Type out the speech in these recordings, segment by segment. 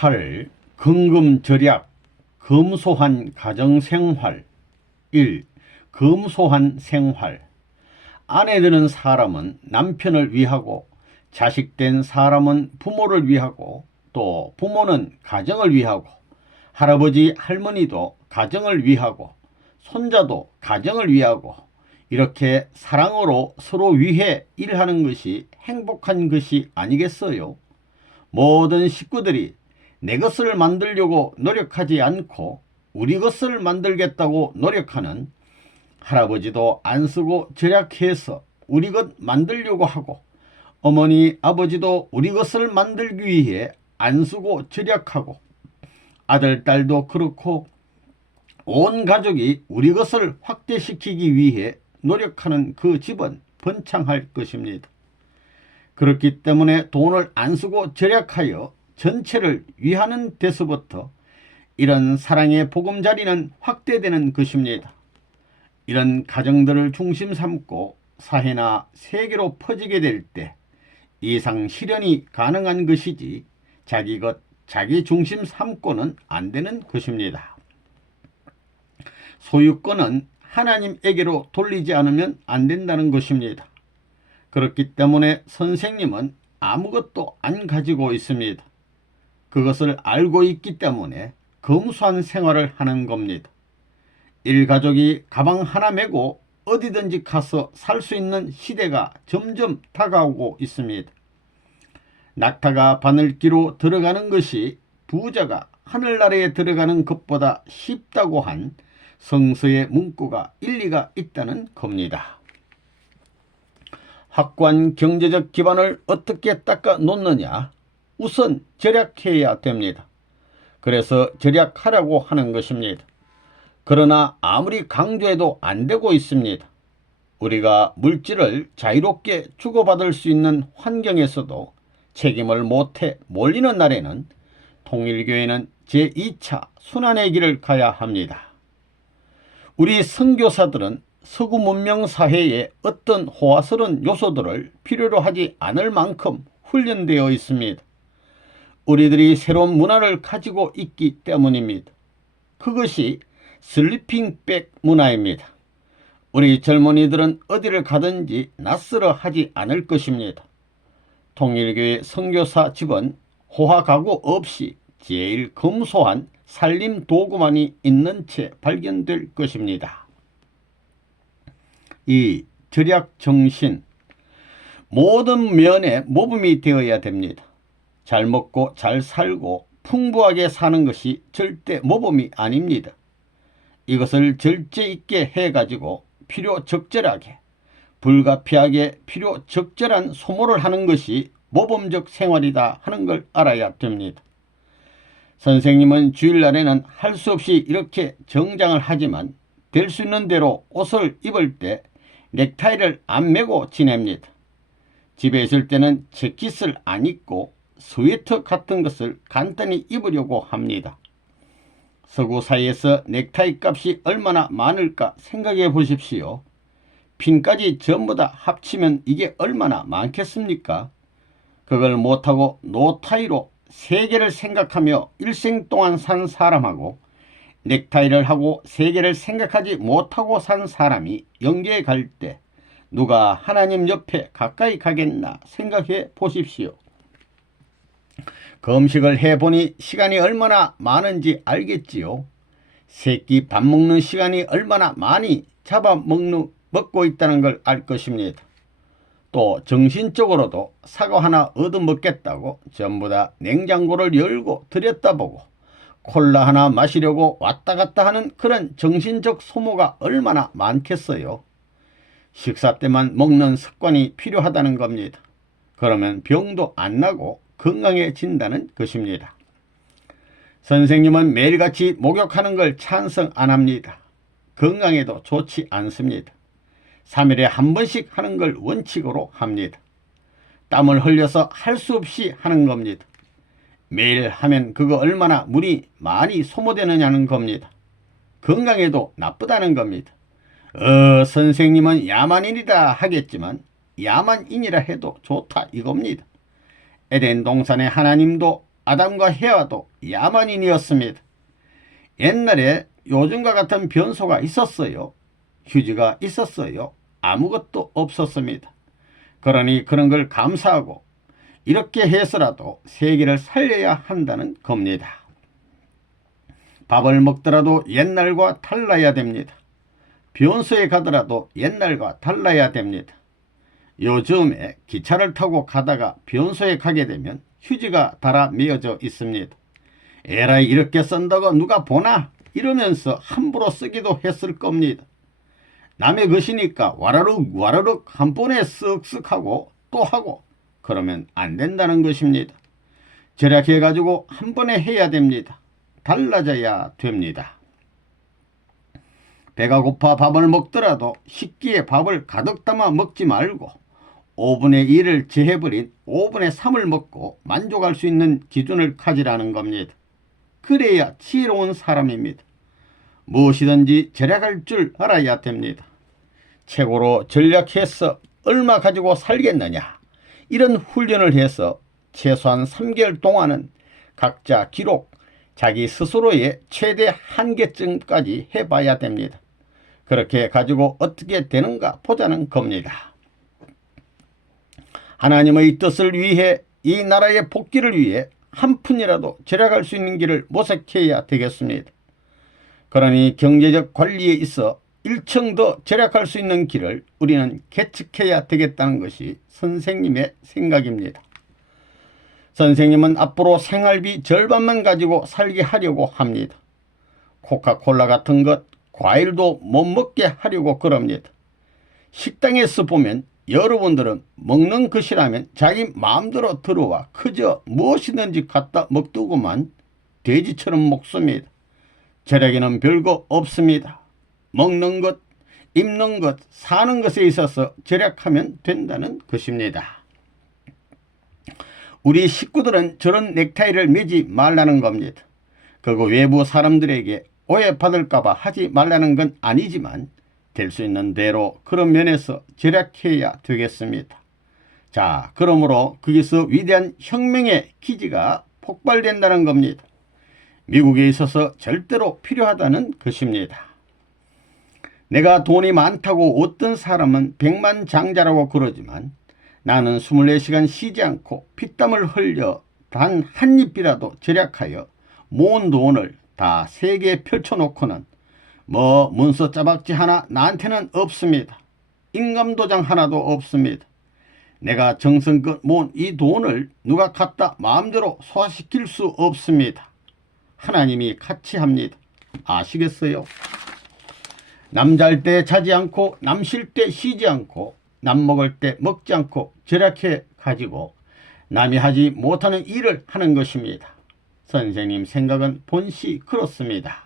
8. 근금절약, 검소한 가정생활. 1. 검소한 생활. 아내 되는 사람은 남편을 위하고, 자식된 사람은 부모를 위하고, 또 부모는 가정을 위하고, 할아버지 할머니도 가정을 위하고, 손자도 가정을 위하고, 이렇게 사랑으로 서로 위해 일하는 것이 행복한 것이 아니겠어요? 모든 식구들이 내 것을 만들려고 노력하지 않고 우리 것을 만들겠다고 노력하는, 할아버지도 안 쓰고 절약해서 우리 것 만들려고 하고, 어머니 아버지도 우리 것을 만들기 위해 안 쓰고 절약하고, 아들 딸도 그렇고 온 가족이 우리 것을 확대시키기 위해 노력하는 그 집은 번창할 것입니다. 그렇기 때문에 돈을 안 쓰고 절약하여 전체를 위하는 데서부터 이런 사랑의 보금자리는 확대되는 것입니다. 이런 가정들을 중심 삼고 사회나 세계로 퍼지게 될 때 이상 실현이 가능한 것이지, 자기 것 자기 중심 삼고는 안 되는 것입니다. 소유권은 하나님에게로 돌리지 않으면 안 된다는 것입니다. 그렇기 때문에 선생님은 아무것도 안 가지고 있습니다. 그것을 알고 있기 때문에 검소한 생활을 하는 겁니다. 일가족이 가방 하나 메고 어디든지 가서 살 수 있는 시대가 점점 다가오고 있습니다. 낙타가 바늘기로 들어가는 것이 부자가 하늘나라에 들어가는 것보다 쉽다고 한 성서의 문구가 일리가 있다는 겁니다. 확고한 경제적 기반을 어떻게 닦아 놓느냐? 우선 절약해야 됩니다. 그래서 절약하라고 하는 것입니다. 그러나 아무리 강조해도 안 되고 있습니다. 우리가 물질을 자유롭게 주고받을 수 있는 환경에서도 책임을 못해 몰리는 날에는 통일교회는 제2차 순환의 길을 가야 합니다. 우리 선교사들은 서구 문명 사회에 어떤 호화스러운 요소들을 필요로 하지 않을 만큼 훈련되어 있습니다. 우리들이 새로운 문화를 가지고 있기 때문입니다. 그것이 슬리핑백 문화입니다. 우리 젊은이들은 어디를 가든지 낯설어 하지 않을 것입니다. 통일교회 선교사 집은 호화 가구 없이 제일 검소한 살림 도구만이 있는 채 발견될 것입니다. 2. 절약 정신. 모든 면에 모범이 되어야 됩니다. 잘 먹고 잘 살고 풍부하게 사는 것이 절대 모범이 아닙니다. 이것을 절제 있게 해가지고 필요 적절하게, 불가피하게 필요 적절한 소모를 하는 것이 모범적 생활이다 하는 걸 알아야 됩니다. 선생님은 주일날에는 할 수 없이 이렇게 정장을 하지만 될 수 있는 대로 옷을 입을 때 넥타이를 안 매고 지냅니다. 집에 있을 때는 재킷을 안 입고 스웨터 같은 것을 간단히 입으려고 합니다. 서구 사회에서 넥타이 값이 얼마나 많을까 생각해 보십시오. 핀까지 전부 다 합치면 이게 얼마나 많겠습니까? 그걸 못하고 노타이로 세계를 생각하며 일생 동안 산 사람하고 넥타이를 하고 세계를 생각하지 못하고 산 사람이 영계에 갈 때 누가 하나님 옆에 가까이 가겠나 생각해 보십시오. 금식을 해보니 시간이 얼마나 많은지 알겠지요. 밥 먹는 시간이 얼마나 많이 먹고 있다는 걸 알 것입니다. 또 정신적으로도 사과 하나 얻어먹겠다고 전부 다 냉장고를 열고 들여다보고 콜라 하나 마시려고 왔다 갔다 하는 그런 정신적 소모가 얼마나 많겠어요. 식사 때만 먹는 습관이 필요하다는 겁니다. 그러면 병도 안 나고 건강해진다는 것입니다. 선생님은 매일같이 목욕하는 걸 찬성 안 합니다. 건강에도 좋지 않습니다. 3일에 한 번씩 하는 걸 원칙으로 합니다. 땀을 흘려서 할 수 없이 하는 겁니다. 매일 하면 그거 얼마나 물이 많이 소모되느냐는 겁니다. 건강에도 나쁘다는 겁니다. 선생님은 야만인이다 하겠지만 야만인이라 해도 좋다 이겁니다. 에덴 동산의 하나님도 아담과 해와도 야만인이었습니다. 옛날에 요즘과 같은 변소가 있었어요? 휴지가 있었어요? 아무것도 없었습니다. 그러니 그런 걸 감사하고 이렇게 해서라도 세계를 살려야 한다는 겁니다. 밥을 먹더라도 옛날과 달라야 됩니다. 변소에 가더라도 옛날과 달라야 됩니다. 요즘에 기차를 타고 가다가 변소에 가게 되면 휴지가 달아 메어져 있습니다. 에라이 이렇게 쓴다고 누가 보나? 이러면서 함부로 쓰기도 했을 겁니다. 남의 것이니까 와라룩 와라룩 한 번에 쓱쓱 하고 또 하고 그러면 안 된다는 것입니다. 절약해가지고 한 번에 해야 됩니다. 달라져야 됩니다. 배가 고파 밥을 먹더라도 식기에 밥을 가득 담아 먹지 말고 5분의 1을 제해버린 5분의 3을 먹고 만족할 수 있는 기준을 가지라는 겁니다. 그래야 지혜로운 사람입니다. 무엇이든지 절약할 줄 알아야 됩니다. 최고로 전략해서 얼마 가지고 살겠느냐 이런 훈련을 해서 최소한 3개월 동안은 각자 기록, 자기 스스로의 최대 한계점까지 해봐야 됩니다. 그렇게 가지고 어떻게 되는가 보자는 겁니다. 하나님의 뜻을 위해 이 나라의 복귀를 위해 한 푼이라도 절약할 수 있는 길을 모색해야 되겠습니다. 그러니 경제적 관리에 있어 1층 더 절약할 수 있는 길을 우리는 개척해야 되겠다는 것이 선생님의 생각입니다. 선생님은 앞으로 생활비 절반만 가지고 살게 하려고 합니다. 코카콜라 같은 것, 과일도 못 먹게 하려고 그럽니다. 식당에서 보면 여러분들은 먹는 것이라면 자기 마음대로 들어와 그저 무엇이든지 갖다 먹두고만 돼지처럼 먹습니다. 절약에는 별거 없습니다. 먹는 것, 입는 것, 사는 것에 있어서 절약하면 된다는 것입니다. 우리 식구들은 저런 넥타이를 매지 말라는 겁니다. 그거 외부 사람들에게 오해받을까봐 하지 말라는 건 아니지만 될 수 있는 대로 그런 면에서 절약해야 되겠습니다. 자, 그러므로 거기서 위대한 혁명의 기지가 폭발된다는 겁니다. 미국에 있어서 절대로 필요하다는 것입니다. 내가 돈이 많다고 어떤 사람은 백만장자라고 그러지만 나는 24시간 쉬지 않고 피땀을 흘려 단 한 입이라도 절약하여 모은 돈을 다 세계에 펼쳐놓고는 문서 짜박지 하나 나한테는 없습니다. 인감도장 하나도 없습니다. 내가 정성껏 모은 이 돈을 누가 갖다 마음대로 소화시킬 수 없습니다. 하나님이 같이 합니다. 아시겠어요? 남 잘 때 자지 않고 남 쉴 때 쉬지 않고 남 먹을 때 먹지 않고 절약해 가지고 남이 하지 못하는 일을 하는 것입니다. 선생님 생각은 본시 그렇습니다.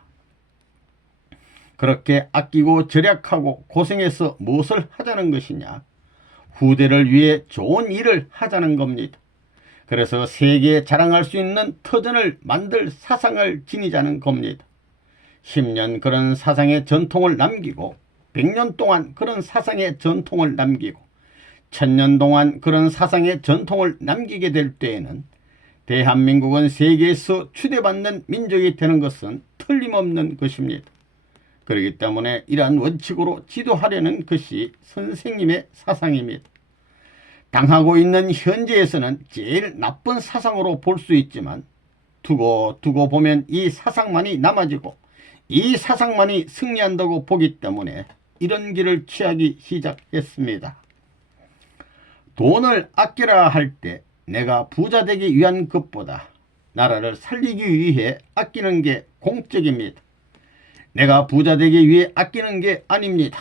그렇게 아끼고 절약하고 고생해서 무엇을 하자는 것이냐? 후대를 위해 좋은 일을 하자는 겁니다. 그래서 세계에 자랑할 수 있는 터전을 만들 사상을 지니자는 겁니다. 10년 그런 사상의 전통을 남기고 100년 동안 그런 사상의 전통을 남기고 1000년 동안 그런 사상의 전통을 남기게 될 때에는 대한민국은 세계에서 추대받는 민족이 되는 것은 틀림없는 것입니다. 그렇기 때문에 이러한 원칙으로 지도하려는 것이 선생님의 사상입니다. 당하고 있는 현재에서는 제일 나쁜 사상으로 볼 수 있지만 두고 보면 이 사상만이 남아지고 이 사상만이 승리한다고 보기 때문에 이런 길을 취하기 시작했습니다. 돈을 아끼라 할 때 내가 부자 되기 위한 것보다 나라를 살리기 위해 아끼는 게 공적입니다. 내가 부자 되기 위해 아끼는 게 아닙니다.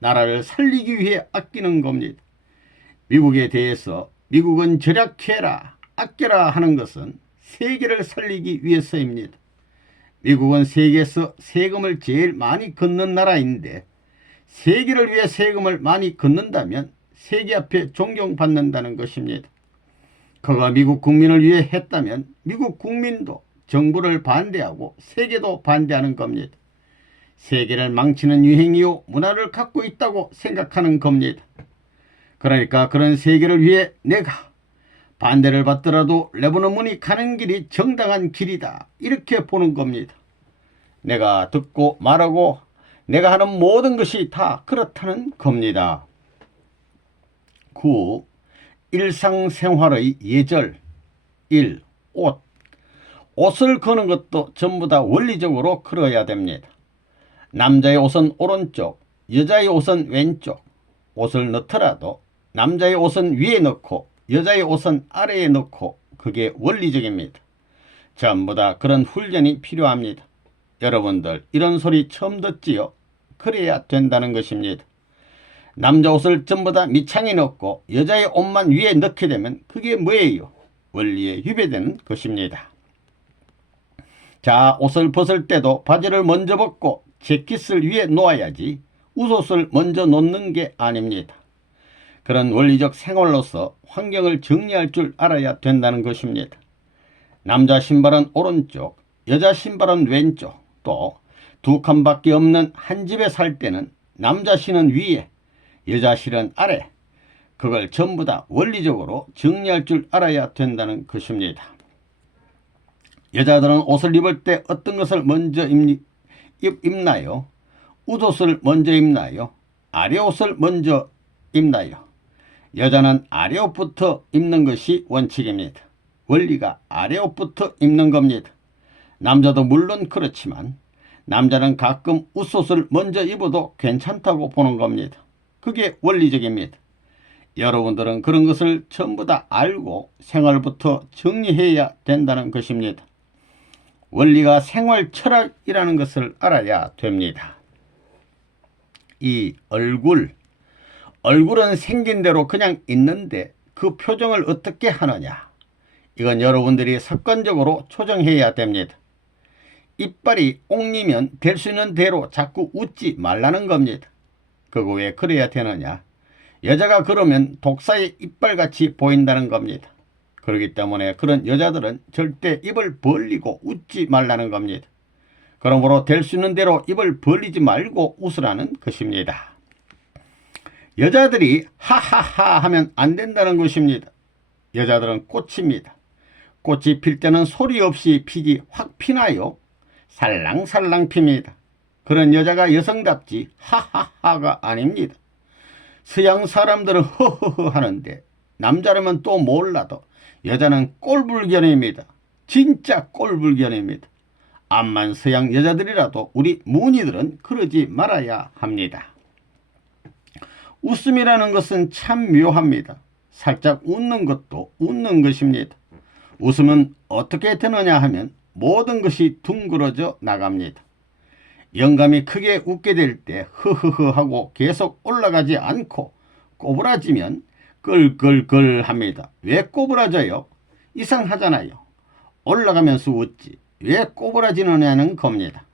나라를 살리기 위해 아끼는 겁니다. 미국에 대해서 미국은 절약해라, 아껴라 하는 것은 세계를 살리기 위해서입니다. 미국은 세계에서 세금을 제일 많이 걷는 나라인데 세계를 위해 세금을 많이 걷는다면 세계 앞에 존경받는다는 것입니다. 그가 미국 국민을 위해 했다면 미국 국민도 정부를 반대하고 세계도 반대하는 겁니다. 세계를 망치는 유행이요 문화를 갖고 있다고 생각하는 겁니다. 그러니까 그런 세계를 위해 내가 반대를 받더라도 레브노문이 가는 길이 정당한 길이다. 이렇게 보는 겁니다. 내가 듣고 말하고 내가 하는 모든 것이 다 그렇다는 겁니다. 9. 일상생활의 예절. 1. 옷. 옷을 거는 것도 전부 다 원리적으로 걸어야 됩니다. 남자의 옷은 오른쪽, 여자의 옷은 왼쪽. 옷을 넣더라도 남자의 옷은 위에 넣고 여자의 옷은 아래에 넣고, 그게 원리적입니다. 전부 다 그런 훈련이 필요합니다. 여러분들 이런 소리 처음 듣지요? 그래야 된다는 것입니다. 남자 옷을 전부 다 밑창에 넣고 여자의 옷만 위에 넣게 되면 그게 뭐예요? 원리에 위배되는 것입니다. 자, 옷을 벗을 때도 바지를 먼저 벗고 재킷을 위에 놓아야지 웃옷을 먼저 놓는 게 아닙니다. 그런 원리적 생활로서 환경을 정리할 줄 알아야 된다는 것입니다. 남자 신발은 오른쪽, 여자 신발은 왼쪽, 또 두 칸밖에 없는 한 집에 살 때는 남자 신은 위에, 여자 신은 아래, 그걸 전부 다 원리적으로 정리할 줄 알아야 된다는 것입니다. 여자들은 옷을 입을 때 어떤 것을 먼저 입나요? 웃옷을 먼저 입나요? 아래옷을 먼저 입나요? 여자는 아래옷부터 입는 것이 원칙입니다. 원리가 아래옷부터 입는 겁니다. 남자도 물론 그렇지만 남자는 가끔 웃옷을 먼저 입어도 괜찮다고 보는 겁니다. 그게 원리적입니다. 여러분들은 그런 것을 전부 다 알고 생활부터 정리해야 된다는 것입니다. 원리가 생활 철학이라는 것을 알아야 됩니다. 이 얼굴은 생긴 대로 그냥 있는데 그 표정을 어떻게 하느냐, 이건 여러분들이 습관적으로 조정해야 됩니다. 이빨이 옥리면 될 수 있는 대로 자꾸 웃지 말라는 겁니다. 그거 왜 그래야 되느냐, 여자가 그러면 독사의 이빨같이 보인다는 겁니다. 그렇기 때문에 그런 여자들은 절대 입을 벌리고 웃지 말라는 겁니다. 그러므로 될 수 있는 대로 입을 벌리지 말고 웃으라는 것입니다. 여자들이 하하하 하면 안 된다는 것입니다. 여자들은 꽃입니다. 꽃이 필 때는 소리 없이 피지 확 피나요? 살랑살랑 핍니다. 그런 여자가 여성답지 하하하가 아닙니다. 서양 사람들은 허허허 하는데 남자라면 또 몰라도 여자는 꼴불견입니다. 진짜 꼴불견입니다. 암만 서양 여자들이라도 우리 무늬들은 그러지 말아야 합니다. 웃음이라는 것은 참 묘합니다. 살짝 웃는 것도 웃는 것입니다. 웃음은 어떻게 되느냐 하면 모든 것이 둥그러져 나갑니다. 영감이 크게 웃게 될 때 흐흐흐 하고 계속 올라가지 않고 꼬부라지면 끌끌끌 합니다. 왜 꼬부라져요? 이상하잖아요. 올라가면서 웃지 왜 꼬부라지느냐는 겁니다.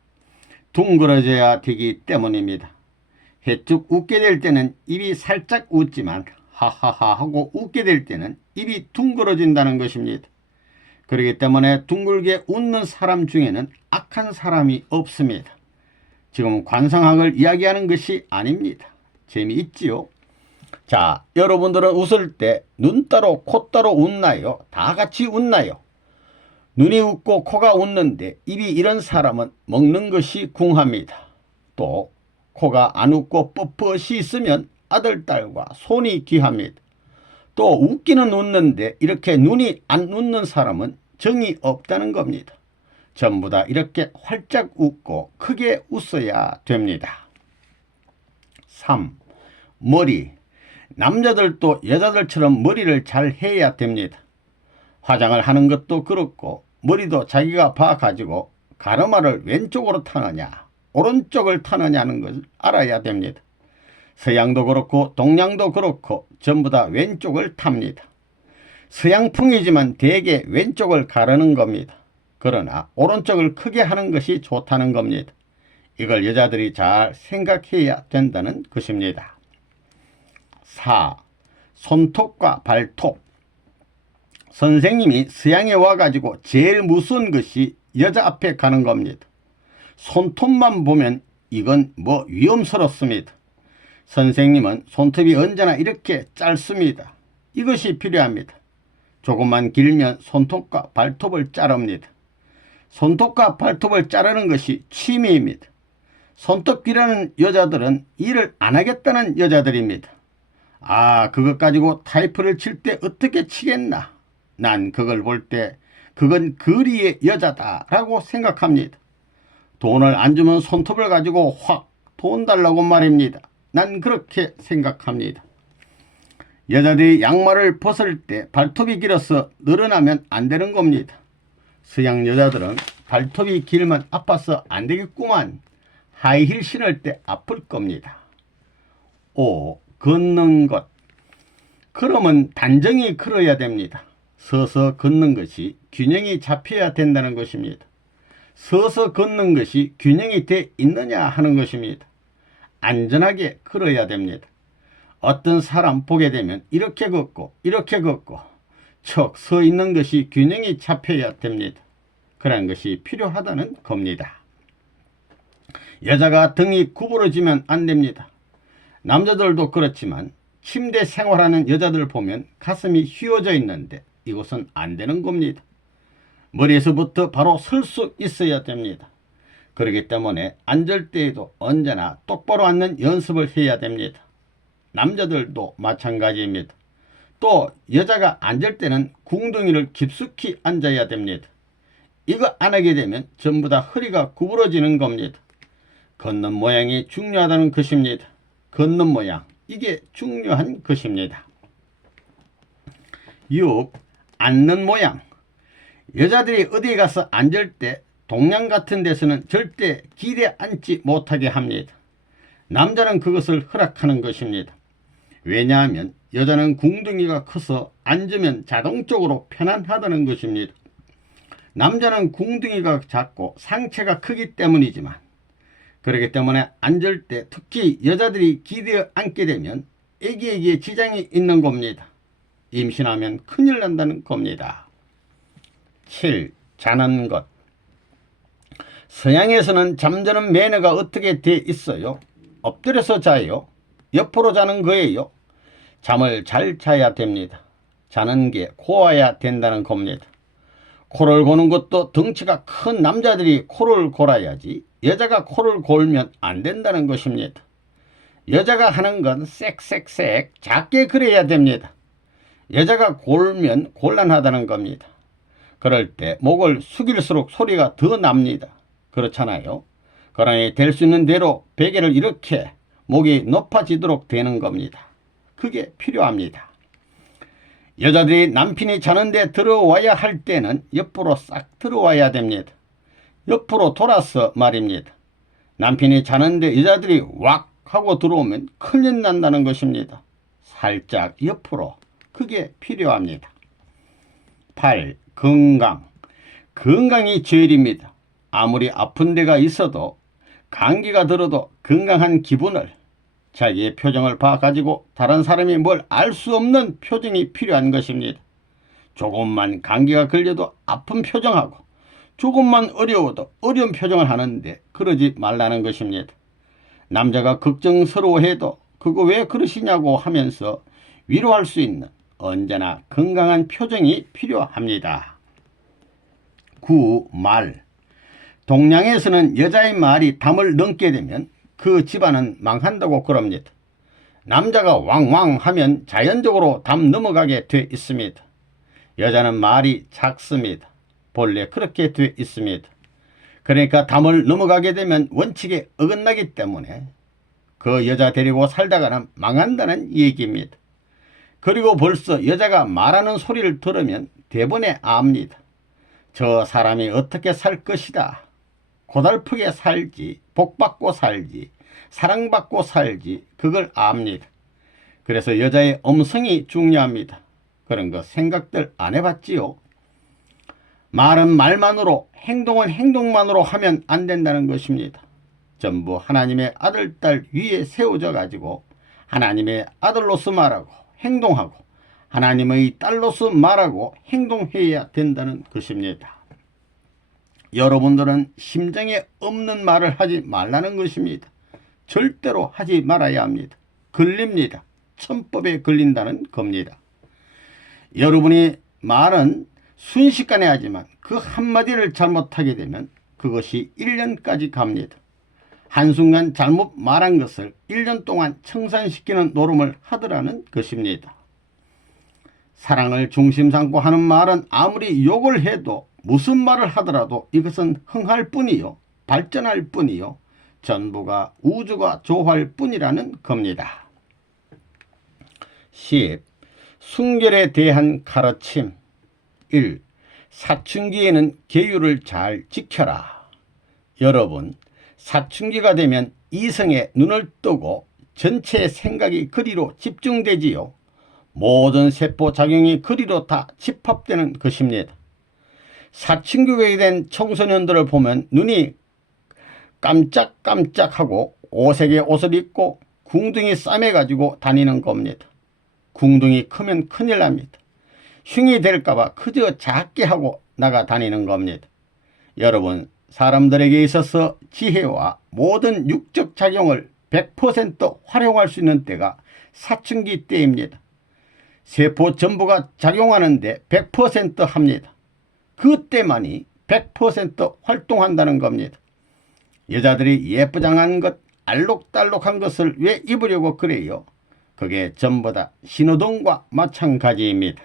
둥그러져야 되기 때문입니다. 해쭉 웃게 될 때는 입이 살짝 웃지만 하하하 하고 웃게 될 때는 입이 둥그러진다는 것입니다. 그렇기 때문에 둥글게 웃는 사람 중에는 악한 사람이 없습니다. 지금 관상학을 이야기하는 것이 아닙니다. 재미있지요? 자, 여러분들은 웃을 때 눈 따로 코 따로 웃나요? 다 같이 웃나요? 눈이 웃고 코가 웃는데 입이 이런 사람은 먹는 것이 궁합니다. 또 코가 안 웃고 뻣뻣이 있으면 아들, 딸과 손이 귀합니다. 또 웃기는 웃는데 이렇게 눈이 안 웃는 사람은 정이 없다는 겁니다. 전부 다 이렇게 활짝 웃고 크게 웃어야 됩니다. 3. 머리. 남자들도 여자들처럼 머리를 잘 해야 됩니다. 화장을 하는 것도 그렇고 머리도 자기가 봐가지고 가르마를 왼쪽으로 타느냐 오른쪽을 타느냐는 것을 알아야 됩니다. 서양도 그렇고 동양도 그렇고 전부 다 왼쪽을 탑니다. 서양풍이지만 대개 왼쪽을 가르는 겁니다. 그러나 오른쪽을 크게 하는 것이 좋다는 겁니다. 이걸 여자들이 잘 생각해야 된다는 것입니다. 4. 손톱과 발톱. 선생님이 서양에 와가지고 제일 무서운 것이 여자 앞에 가는 겁니다. 손톱만 보면 이건 뭐 위험스럽습니다. 선생님은 손톱이 언제나 이렇게 짧습니다. 이것이 필요합니다. 조금만 길면 손톱과 발톱을 자릅니다. 손톱과 발톱을 자르는 것이 취미입니다. 손톱 길하는 여자들은 일을 안 하겠다는 여자들입니다. 아, 그것 가지고 타이프를 칠 때 어떻게 치겠나? 난 그걸 볼 때 그건 거리의 여자다 라고 생각합니다. 돈을 안 주면 손톱을 가지고 확 돈 달라고 말입니다. 난 그렇게 생각합니다. 여자들이 양말을 벗을 때 발톱이 길어서 늘어나면 안 되는 겁니다. 서양 여자들은 발톱이 길면 아파서 안 되겠구만. 하이힐 신을 때 아플 겁니다. 5. 걷는 것. 걸으면 단정히 걸어야 됩니다. 서서 걷는 것이 균형이 잡혀야 된다는 것입니다. 서서 걷는 것이 균형이 돼 있느냐 하는 것입니다. 안전하게 걸어야 됩니다. 어떤 사람 보게 되면 이렇게 걷고 이렇게 걷고 척 서 있는 것이 균형이 잡혀야 됩니다. 그런 것이 필요하다는 겁니다. 여자가 등이 구부러지면 안 됩니다. 남자들도 그렇지만 침대 생활하는 여자들 보면 가슴이 휘어져 있는데 이것은 안 되는 겁니다. 머리에서부터 바로 설 수 있어야 됩니다. 그렇기 때문에 앉을 때에도 언제나 똑바로 앉는 연습을 해야 됩니다. 남자들도 마찬가지입니다. 또 여자가 앉을 때는 궁둥이를 깊숙이 앉아야 됩니다. 이거 안 하게 되면 전부 다 허리가 구부러지는 겁니다. 걷는 모양이 중요하다는 것입니다. 걷는 모양, 이게 중요한 것입니다. 6. 앉는 모양. 여자들이 어디에 가서 앉을 때 동양 같은 데서는 절대 길에 앉지 못하게 합니다. 남자는 그것을 허락하는 것입니다. 왜냐하면 여자는 궁둥이가 커서 앉으면 자동적으로 편안하다는 것입니다. 남자는 궁둥이가 작고 상체가 크기 때문이지만 그렇기 때문에 앉을 때 특히 여자들이 기대어 앉게 되면 애기에게 지장이 있는 겁니다. 임신하면 큰일 난다는 겁니다. 7. 자는 것. 서양에서는 잠자는 매너가 어떻게 돼 있어요? 엎드려서 자요? 옆으로 자는 거예요? 잠을 잘 자야 됩니다. 자는 게 고와야 된다는 겁니다. 코를 고는 것도 덩치가 큰 남자들이 코를 골아야지 여자가 코를 골면 안 된다는 것입니다. 여자가 하는 건 쌕쌕쌕 작게 그려야 됩니다. 여자가 골면 곤란하다는 겁니다. 그럴 때 목을 숙일수록 소리가 더 납니다. 그렇잖아요. 그러니 될 수 있는 대로 베개를 이렇게 목이 높아지도록 되는 겁니다. 그게 필요합니다. 여자들이 남편이 자는데 들어와야 할 때는 옆으로 싹 들어와야 됩니다. 옆으로 돌아서 말입니다. 남편이 자는데 여자들이 왁 하고 들어오면 큰일 난다는 것입니다. 살짝 옆으로. 그게 필요합니다. 8. 건강. 건강이 제일입니다. 아무리 아픈 데가 있어도 감기가 들어도 건강한 기분을 자기의 표정을 봐가지고 다른 사람이 뭘 알 수 없는 표정이 필요한 것입니다. 조금만 감기가 걸려도 아픈 표정하고 조금만 어려워도 어려운 표정을 하는데 그러지 말라는 것입니다. 남자가 걱정스러워해도 그거 왜 그러시냐고 하면서 위로할 수 있는 언제나 건강한 표정이 필요합니다. 9. 말. 동양에서는 여자의 말이 담을 넘게 되면 그 집안은 망한다고 그럽니다. 남자가 왕왕 하면 자연적으로 담 넘어가게 돼 있습니다. 여자는 말이 작습니다. 본래 그렇게 돼 있습니다. 그러니까 담을 넘어가게 되면 원칙에 어긋나기 때문에 그 여자 데리고 살다가는 망한다는 얘기입니다. 그리고 벌써 여자가 말하는 소리를 들으면 대번에 압니다. 저 사람이 어떻게 살 것이다. 고달프게 살지, 복받고 살지, 사랑받고 살지, 그걸 압니다. 그래서 여자의 음성이 중요합니다. 그런 거 생각들 안 해봤지요? 말은 말만으로, 행동은 행동만으로 하면 안 된다는 것입니다. 전부 하나님의 아들, 딸 위에 세워져 가지고 하나님의 아들로서 말하고 행동하고 하나님의 딸로서 말하고 행동해야 된다는 것입니다. 여러분들은 심정에 없는 말을 하지 말라는 것입니다. 절대로 하지 말아야 합니다. 걸립니다. 천법에 걸린다는 겁니다. 여러분이 말은 순식간에 하지만 그 한마디를 잘못하게 되면 그것이 1년까지 갑니다. 한순간 잘못 말한 것을 1년 동안 청산시키는 노름을 하더라는 것입니다. 사랑을 중심 삼고 하는 말은 아무리 욕을 해도 무슨 말을 하더라도 이것은 흥할 뿐이요, 발전할 뿐이요, 전부가 우주가 조화할 뿐이라는 겁니다. 10. 순결에 대한 가르침. 1. 사춘기에는 계율을 잘 지켜라. 여러분, 사춘기가 되면 이성에 눈을 뜨고 전체 생각이 그리로 집중되지요. 모든 세포 작용이 그리로 다 집합되는 것입니다. 사춘기가 된 청소년들을 보면 눈이 깜짝깜짝하고 오색의 옷을 입고 궁둥이 싸매가지고 다니는 겁니다. 궁둥이 크면 큰일 납니다. 흉이 될까봐 그저 작게 하고 나가 다니는 겁니다. 여러분, 사람들에게 있어서 지혜와 모든 육적 작용을 100% 활용할 수 있는 때가 사춘기 때입니다. 세포 전부가 작용하는데 100% 합니다. 그때만이 100% 활동한다는 겁니다. 여자들이 예쁘장한 것, 알록달록한 것을 왜 입으려고 그래요? 그게 전부 다 신호등과 마찬가지입니다.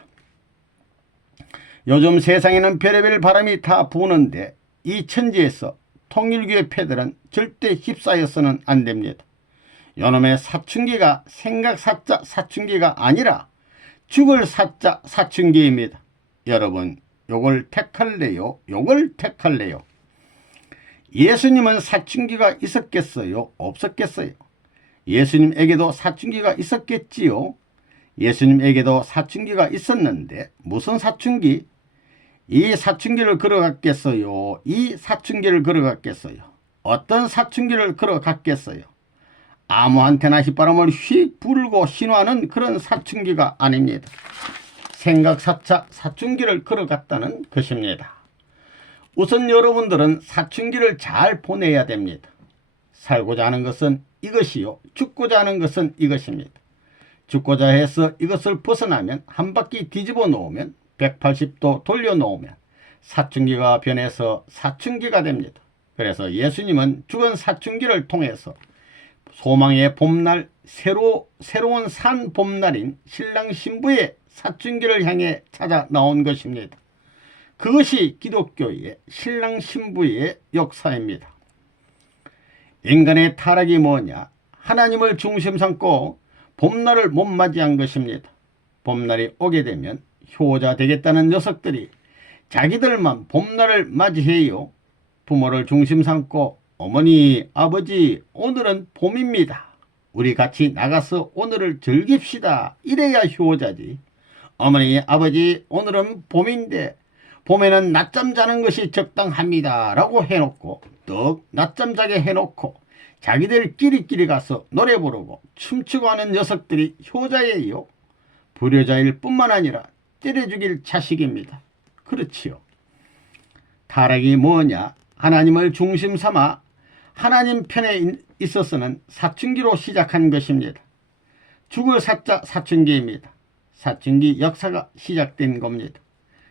요즘 세상에는 별의별 바람이 다 부는데 이 천지에서 통일교의 패들은 절대 휩싸여서는 안 됩니다. 요놈의 사춘기가 생각 사자 사춘기가 아니라 죽을 사자 사춘기입니다. 여러분, 요걸 택할래요? 요걸 택할래요? 예수님은 사춘기가 있었겠어요? 없었겠어요? 예수님에게도 사춘기가 있었겠지요? 예수님에게도 사춘기가 있었는데 무슨 사춘기? 이 사춘기를 걸어갔겠어요? 이 사춘기를 걸어갔겠어요? 어떤 사춘기를 걸어갔겠어요? 아무한테나 휘바람을 휙 불고 신호하는 그런 사춘기가 아닙니다. 생각사차 사춘기를 걸어갔다는 것입니다. 우선 여러분들은 사춘기를 잘 보내야 됩니다. 살고자 하는 것은 이것이요, 죽고자 하는 것은 이것입니다. 죽고자 해서 이것을 벗어나면 한 바퀴 뒤집어 놓으면 180도 돌려놓으면 사춘기가 변해서 사춘기가 됩니다. 그래서 예수님은 죽은 사춘기를 통해서 소망의 봄날, 새로운 산 봄날인 신랑 신부의 사춘기를 향해 찾아 나온 것입니다. 그것이 기독교의 신랑 신부의 역사입니다. 인간의 타락이 뭐냐? 하나님을 중심 삼고 봄날을 못 맞이한 것입니다. 봄날이 오게 되면 효자 되겠다는 녀석들이 자기들만 봄날을 맞이해요. 부모를 중심 삼고 어머니, 아버지, 오늘은 봄입니다. 우리 같이 나가서 오늘을 즐깁시다. 이래야 효자지. 어머니, 아버지, 오늘은 봄인데 봄에는 낮잠 자는 것이 적당합니다. 라고 해놓고 떡 낮잠 자게 해놓고 자기들끼리 가서 노래 부르고 춤추고 하는 녀석들이 효자예요. 불효자일 뿐만 아니라 때려 죽일 자식입니다. 그렇지요. 타락이 뭐냐? 하나님을 중심 삼아 하나님 편에 있어서는 사춘기로 시작한 것입니다. 죽을 사자 사춘기입니다. 사춘기 역사가 시작된 겁니다.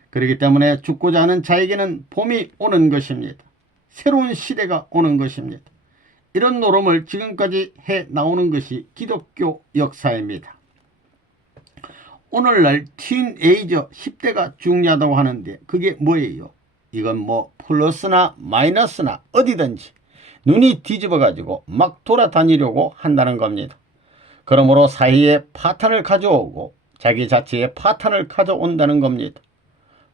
그렇기 때문에 죽고자 하는 자에게는 봄이 오는 것입니다. 새로운 시대가 오는 것입니다. 이런 노름을 지금까지 해 나오는 것이 기독교 역사입니다. 오늘날 티네이저 10대가 중요하다고 하는데 그게 뭐예요? 이건 뭐 플러스나 마이너스나 어디든지 눈이 뒤집어 가지고 막 돌아다니려고 한다는 겁니다. 그러므로 사이에 파탄을 가져오고 자기 자체의 파탄을 가져온다는 겁니다.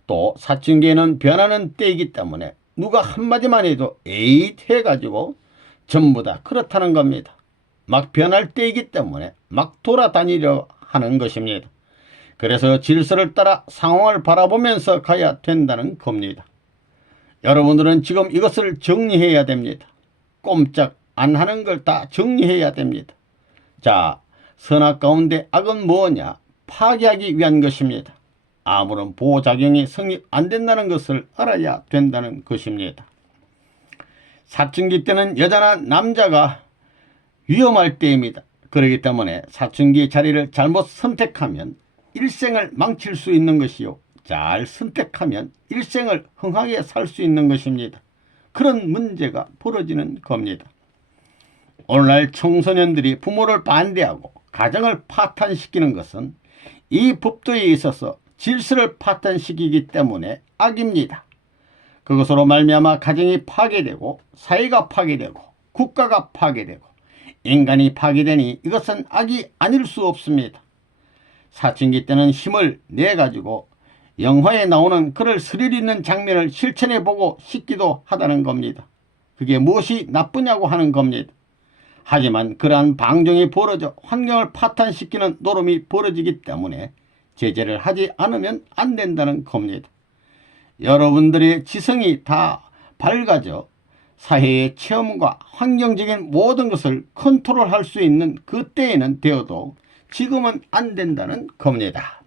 또 사춘기에는 변하는 때이기 때문에 누가 한마디만 해도 에잇 해가지고 전부 다 그렇다는 겁니다. 막 변할 때이기 때문에 막 돌아다니려 하는 것입니다. 그래서 질서를 따라 상황을 바라보면서 가야 된다는 겁니다. 여러분들은 지금 이것을 정리해야 됩니다. 꼼짝 안 하는 걸 다 정리해야 됩니다. 자, 선악 가운데 악은 뭐냐? 파괴하기 위한 것입니다. 아무런 보호작용이 성립 안 된다는 것을 알아야 된다는 것입니다. 사춘기 때는 여자나 남자가 위험할 때입니다. 그렇기 때문에 사춘기 자리를 잘못 선택하면 일생을 망칠 수 있는 것이요, 잘 선택하면 일생을 흥하게 살 수 있는 것입니다. 그런 문제가 벌어지는 겁니다. 오늘날 청소년들이 부모를 반대하고 가정을 파탄시키는 것은 이 법도에 있어서 질서를 파탄시키기 때문에 악입니다. 그것으로 말미암아 가정이 파괴되고 사회가 파괴되고 국가가 파괴되고 인간이 파괴되니 이것은 악이 아닐 수 없습니다. 사춘기 때는 힘을 내가지고 영화에 나오는 그럴 스릴 있는 장면을 실천해보고 싶기도 하다는 겁니다. 그게 무엇이 나쁘냐고 하는 겁니다. 하지만 그러한 방종이 벌어져 환경을 파탄시키는 노름이 벌어지기 때문에 제재를 하지 않으면 안 된다는 겁니다. 여러분들의 지성이 다 밝아져 사회의 체험과 환경적인 모든 것을 컨트롤할 수 있는 그때에는 되어도 지금은 안 된다는 겁니다.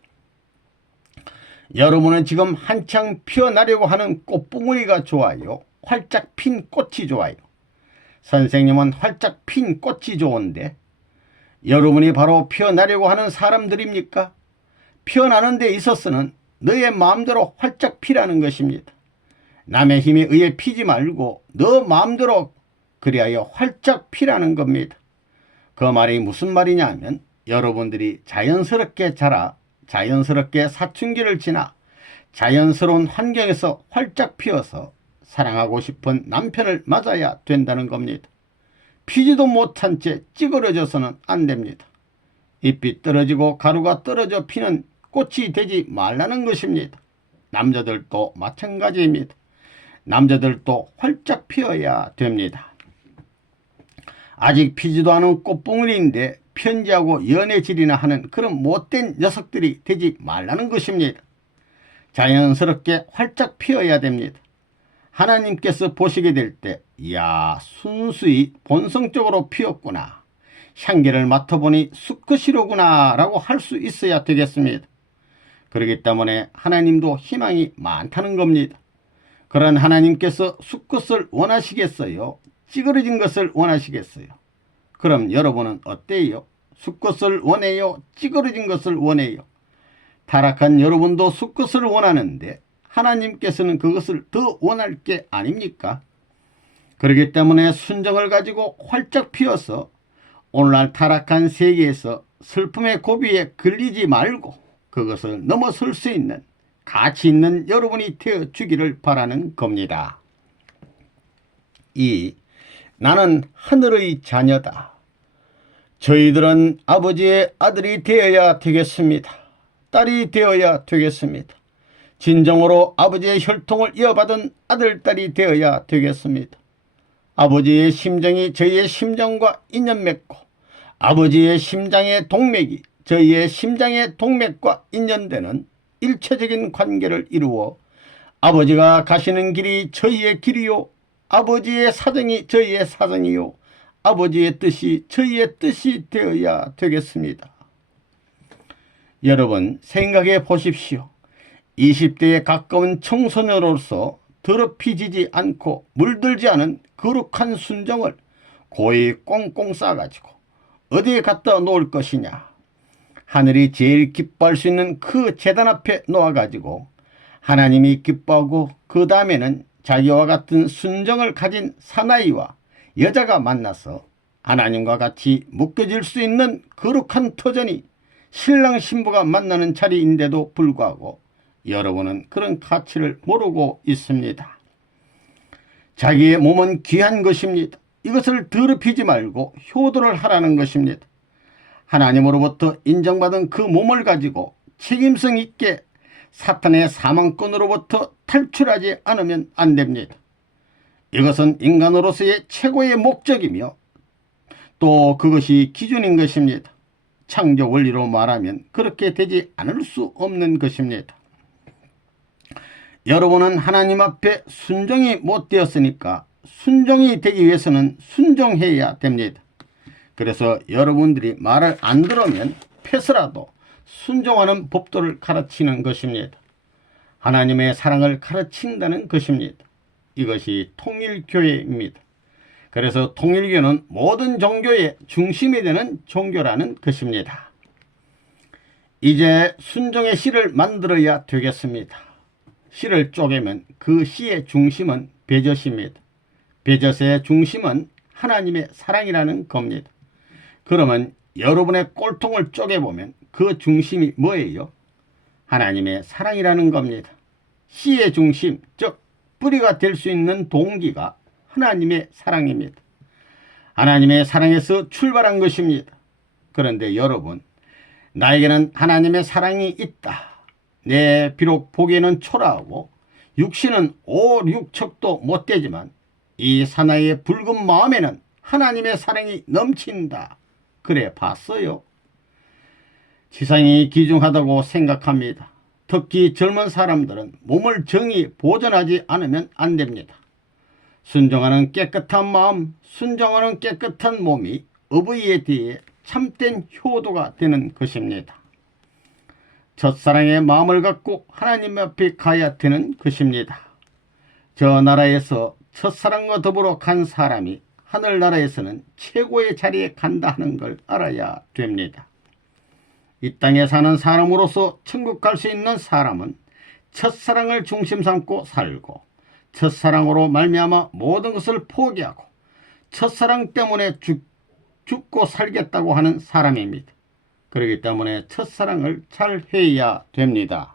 여러분은 지금 한창 피어나려고 하는 꽃봉오리가 좋아요? 활짝 핀 꽃이 좋아요? 선생님은 활짝 핀 꽃이 좋은데 여러분이 바로 피어나려고 하는 사람들입니까? 피어나는 데 있어서는 너의 마음대로 활짝 피라는 것입니다. 남의 힘에 의해 피지 말고 너 마음대로 그리하여 활짝 피라는 겁니다. 그 말이 무슨 말이냐 하면 여러분들이 자연스럽게 자라 자연스럽게 사춘기를 지나 자연스러운 환경에서 활짝 피어서 사랑하고 싶은 남편을 맞아야 된다는 겁니다. 피지도 못한 채 찌그러져서는 안 됩니다. 잎이 떨어지고 가루가 떨어져 피는 꽃이 되지 말라는 것입니다. 남자들도 마찬가지입니다. 남자들도 활짝 피어야 됩니다. 아직 피지도 않은 꽃봉오리인데 편지하고 연애질이나 하는 그런 못된 녀석들이 되지 말라는 것입니다. 자연스럽게 활짝 피어야 됩니다. 하나님께서 보시게 될 때 이야 순수히 본성적으로 피었구나. 향기를 맡아보니 수컷이로구나 라고 할 수 있어야 되겠습니다. 그렇기 때문에 하나님도 희망이 많다는 겁니다. 그런 하나님께서 수컷을 원하시겠어요? 찌그러진 것을 원하시겠어요? 그럼 여러분은 어때요? 수컷을 원해요? 찌그러진 것을 원해요? 타락한 여러분도 수컷을 원하는데 하나님께서는 그것을 더 원할 게 아닙니까? 그렇기 때문에 순정을 가지고 활짝 피어서 오늘날 타락한 세계에서 슬픔의 고비에 걸리지 말고 그것을 넘어설 수 있는 가치 있는 여러분이 되어 주기를 바라는 겁니다. 나는 하늘의 자녀다. 저희들은 아버지의 아들이 되어야 되겠습니다. 딸이 되어야 되겠습니다. 진정으로 아버지의 혈통을 이어받은 아들, 딸이 되어야 되겠습니다. 아버지의 심정이 저희의 심정과 인연 맺고 아버지의 심장의 동맥이 저희의 심장의 동맥과 인연되는 일체적인 관계를 이루어 아버지가 가시는 길이 저희의 길이요 아버지의 사정이 저희의 사정이요 아버지의 뜻이 저희의 뜻이 되어야 되겠습니다. 여러분 생각해 보십시오. 20대에 가까운 청소년으로서 더럽히지지 않고 물들지 않은 거룩한 순정을 고이 꽁꽁 싸가지고 어디에 갖다 놓을 것이냐. 하늘이 제일 기뻐할 수 있는 그 제단 앞에 놓아가지고 하나님이 기뻐하고 그 다음에는 자기와 같은 순정을 가진 사나이와 여자가 만나서 하나님과 같이 묶여질 수 있는 거룩한 터전이 신랑 신부가 만나는 자리인데도 불구하고 여러분은 그런 가치를 모르고 있습니다. 자기의 몸은 귀한 것입니다. 이것을 더럽히지 말고 효도를 하라는 것입니다. 하나님으로부터 인정받은 그 몸을 가지고 책임성 있게 사탄의 사망권으로부터 탈출하지 않으면 안 됩니다. 이것은 인간으로서의 최고의 목적이며 또 그것이 기준인 것입니다. 창조 원리로 말하면 그렇게 되지 않을 수 없는 것입니다. 여러분은 하나님 앞에 순종이 못 되었으니까 순종이 되기 위해서는 순종해야 됩니다. 그래서 여러분들이 말을 안 들으면 패서라도 순종하는 법도를 가르치는 것입니다. 하나님의 사랑을 가르친다는 것입니다. 이것이 통일교회입니다. 그래서 통일교는 모든 종교의 중심이 되는 종교라는 것입니다. 이제 순종의 씨를 만들어야 되겠습니다. 씨를 쪼개면 그 씨의 중심은 베젓입니다. 베젓의 중심은 하나님의 사랑이라는 겁니다. 그러면 여러분의 꼴통을 쪼개보면 그 중심이 뭐예요? 하나님의 사랑이라는 겁니다. 씨의 중심, 즉 뿌리가 될 수 있는 동기가 하나님의 사랑입니다. 하나님의 사랑에서 출발한 것입니다. 그런데 여러분, 나에게는 하나님의 사랑이 있다. 내 비록 보기에는 초라하고 육신은 5, 6척도 못 되지만 이 사나이의 붉은 마음에는 하나님의 사랑이 넘친다. 그래 봤어요? 지상이 귀중하다고 생각합니다. 특히 젊은 사람들은 몸을 정히 보존하지 않으면 안 됩니다. 순종하는 깨끗한 마음, 순종하는 깨끗한 몸이 어부에 대해 참된 효도가 되는 것입니다. 첫사랑의 마음을 갖고 하나님 앞에 가야 되는 것입니다. 저 나라에서 첫사랑과 더불어 간 사람이 하늘나라에서는 최고의 자리에 간다 하는 걸 알아야 됩니다. 이 땅에 사는 사람으로서 천국 갈 수 있는 사람은 첫사랑을 중심 삼고 살고 첫사랑으로 말미암아 모든 것을 포기하고 첫사랑 때문에 죽고 살겠다고 하는 사람입니다. 그렇기 때문에 첫사랑을 잘 해야 됩니다.